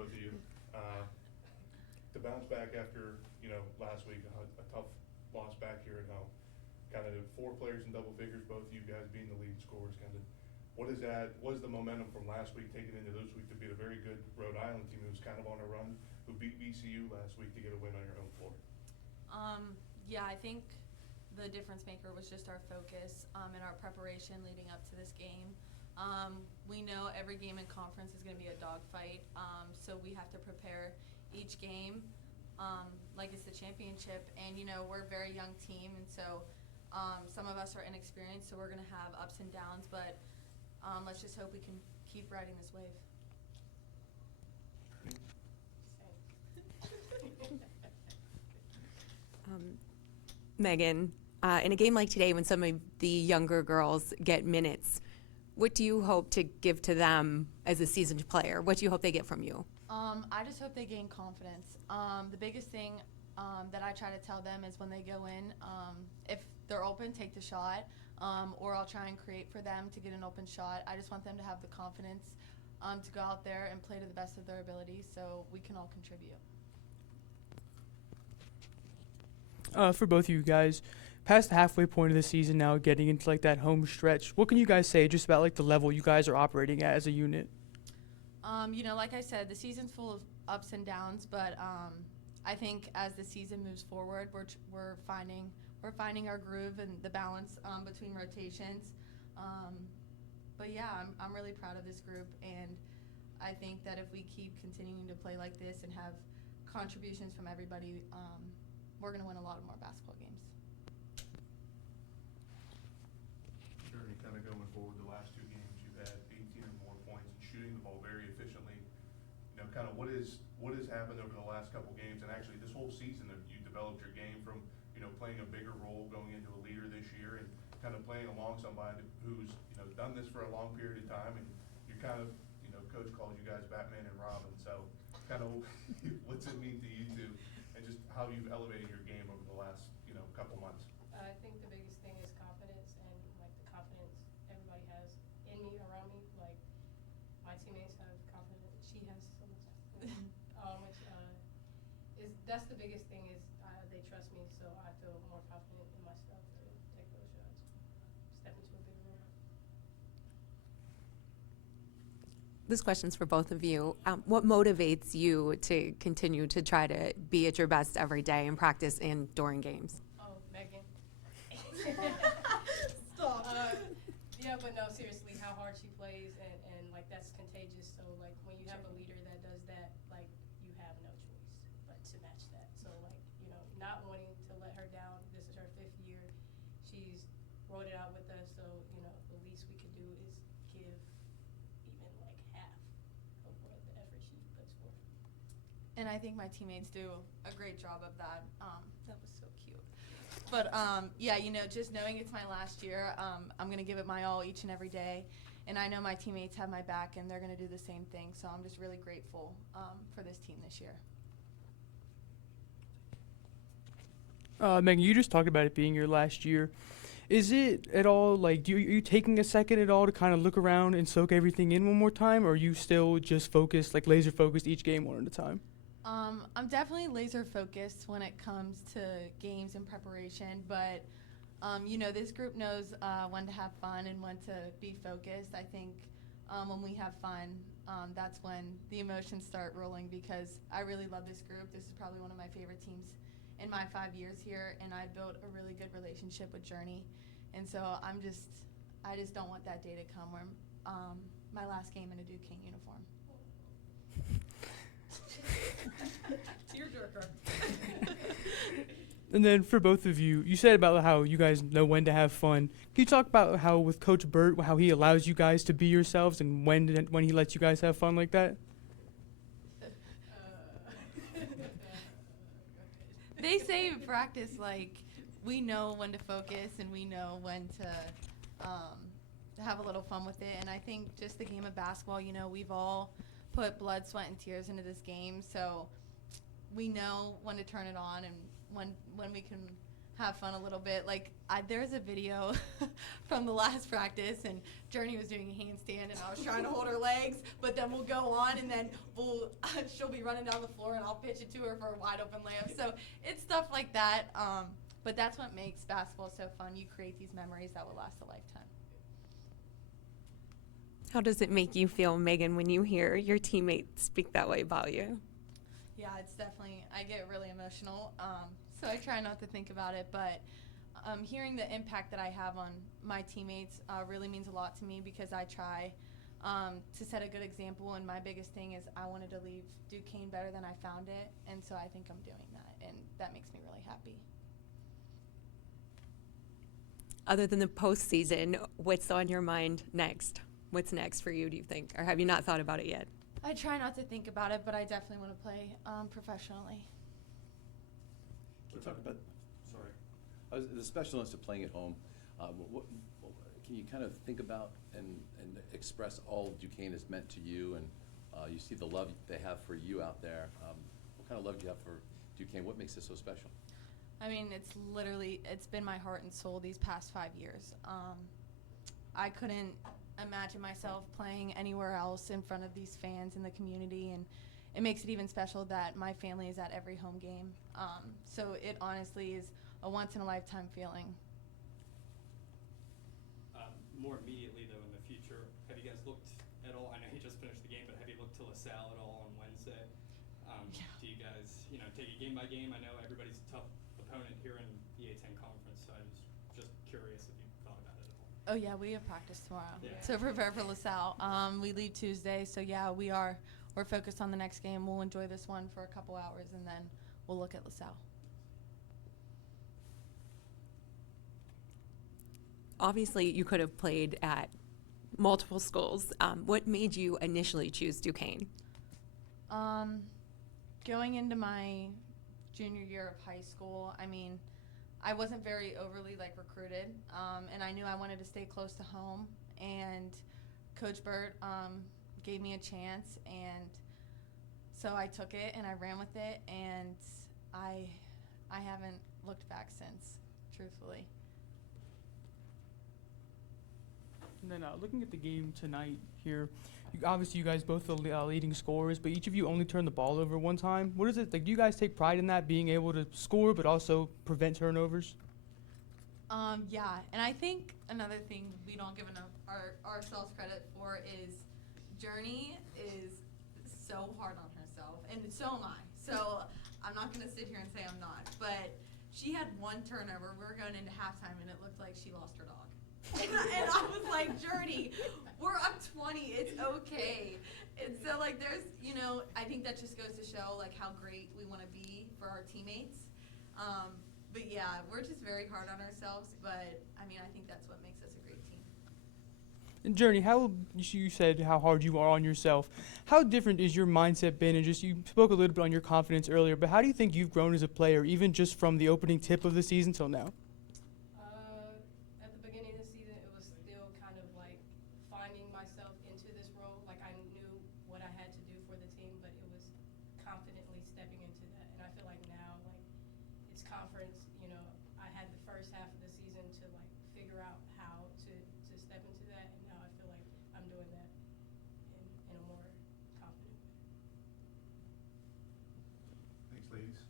both of you. To bounce back after, last week, a tough loss back here at home. Kind of 4 players in double figures, both of you guys being the leading scorers. What is the momentum from last week taken into this week to beat a very good Rhode Island team who's kind of on a run, who beat VCU last week to get a win on your home floor? Yeah, I think the difference maker was just our focus and our preparation leading up to this game. We know every game in conference is going to be a dogfight, so we have to prepare each game like it's the championship. And, we're a very young team, and so some of us are inexperienced, so we're going to have ups and downs, but let's just hope we can keep riding this wave. Megan, in a game like today when some of the younger girls get minutes, what do you hope to give to them as a seasoned player? What do you hope they get from you? I just hope they gain confidence. The biggest thing that I try to tell them is when they go in, if they're open, take the shot, or I'll try and create for them to get an open shot. I just want them to have the confidence to go out there and play to the best of their ability so we can all contribute. For both of you guys, past the halfway point of the season now, getting into like that home stretch, what can you guys say just about like the level you guys are operating at as a unit? Like I said, the season's full of ups and downs, but I think as the season moves forward, we're finding our groove and the balance between rotations. But yeah, I'm really proud of this group, and I think that if we keep continuing to play like this and have contributions from everybody, we're going to win a lot of more basketball games. Jerni, kind of going forward, the last 2 games you've had 18 or more points and shooting the ball very efficiently. Kind of what has happened over the last couple games, and actually this whole season that you developed your game from, playing a bigger role going into a leader this year and kind of playing along somebody who's, done this for a long period of time, and you're kind of, Coach calls you guys Batman and Robin. So kind of what's it mean to you two, and just how you've elevated your game over the last, couple months? I think the biggest thing is confidence, and like the confidence everybody has in me, around me. Like my teammates have confidence. She has so much. That's the biggest thing is they trust me, so I feel more confident in myself to take those shots, step into a bigger role. This question's for both of you. What motivates you to continue to try to be at your best every day in practice and during games? Oh, Megan. Stop. Yeah, but no, seriously, how hard she plays, and like that's contagious. So like when you have a leader that does that, like you have no choice but to match that. So like, not wanting to let her down. This is her 5th year. She's wrote it out with us, so the least we could do is give even like half of what the effort she puts forth. And I think my teammates do a great job of that. That was so cute. But yeah, just knowing it's my last year, I'm going to give it my all each and every day. And I know my teammates have my back, and they're going to do the same thing. So I'm just really grateful for this team this year. Megan, you just talked about it being your last year. Is it at all like, are you taking a second at all to kind of look around and soak everything in one more time, or are you still just focused, like laser focused each game one at a time? I'm definitely laser focused when it comes to games and preparation, but this group knows when to have fun and when to be focused. I think when we have fun, that's when the emotions start rolling, because I really love this group. This is probably one of my favorite teams in my 5 years here, and I built a really good relationship with Jerni, and so I just don't want that day to come where my last game in a Duquesne uniform. Tearjerker. And then for both of you, you said about how you guys know when to have fun. Can you talk about how with Coach Burt, how he allows you guys to be yourselves, and when he lets you guys have fun like that? They say in practice, like, we know when to focus and we know when to have a little fun with it. And I think just the game of basketball, we've all put blood, sweat, and tears into this game, so we know when to turn it on and when we can have fun a little bit. Like, there's a video from the last practice, and Jerni was doing a handstand, and I was trying to hold her legs, but then we'll go on, and then she'll be running down the floor, and I'll pitch it to her for a wide open layup. So it's stuff like that. But that's what makes basketball so fun. You create these memories that will last a lifetime. How does it make you feel, Megan, when you hear your teammates speak that way about you? Yeah, it's definitely, I get really emotional, so I try not to think about it, but hearing the impact that I have on my teammates really means a lot to me, because I try to set a good example, and my biggest thing is I wanted to leave Duquesne better than I found it, and so I think I'm doing that, and that makes me really happy. Other than the postseason, what's on your mind next? What's next for you, do you think? Or have you not thought about it yet? I try not to think about it, but I definitely want to play professionally. Can you talk about, sorry, the specialness of playing at home? What can you kind of think about and express all Duquesne has meant to you, and you see the love they have for you out there? What kind of love do you have for Duquesne? What makes it so special? I mean, it's been my heart and soul these past 5 years. I couldn't imagine myself playing anywhere else in front of these fans in the community, and it makes it even special that my family is at every home game. So it honestly is a once-in-a-lifetime feeling. More immediately, though, in the future, have you guys looked at all? I know you just finished the game, but have you looked to LaSalle at all on Wednesday? Yeah. Do you guys, take it game by game? I know everybody's a tough opponent here in the A10 conference, so I was just curious if you thought about it at all. Oh yeah, we have practice tomorrow Yeah. to prepare for LaSalle. We leave Tuesday, so yeah, we're focused on the next game. We'll enjoy this one for a couple hours, and then we'll look at LaSalle. Obviously, you could have played at multiple schools. What made you initially choose Duquesne? Going into my junior year of high school, I mean, I wasn't very overly recruited, and I knew I wanted to stay close to home, and Coach Burt gave me a chance, and so I took it and I ran with it, and I haven't looked back since, truthfully. And then looking at the game tonight here, obviously you guys both are leading scorers, but each of you only turned the ball over one time. What is it like? Do you guys take pride in that, being able to score but also prevent turnovers? Yeah, and I think another thing we don't give enough ourselves credit for is Jerni is so hard on herself, and so am I. So I'm not going to sit here and say I'm not, but she had one turnover. We were going into halftime, and it looked like she lost her dog. And I was like, Jerni, we're up 20. It's okay. And so, there's, I think that just goes to show, how great we want to be for our teammates. But, yeah, we're just very hard on ourselves. But, I think that's what makes us a great team. And Jerni, you said how hard you are on yourself. How different is your mindset been? And you spoke a little bit on your confidence earlier, but how do you think you've grown as a player, even just from the opening tip of the season till now? At the beginning of the season, it was still kind of finding myself into this role. I knew what I had to do for the team, but it was confidently stepping into that. And I feel like now, it's conference, I had the first half of the season to figure out how to step into that, and now I feel like I'm doing that in a more confident way. Thanks, ladies.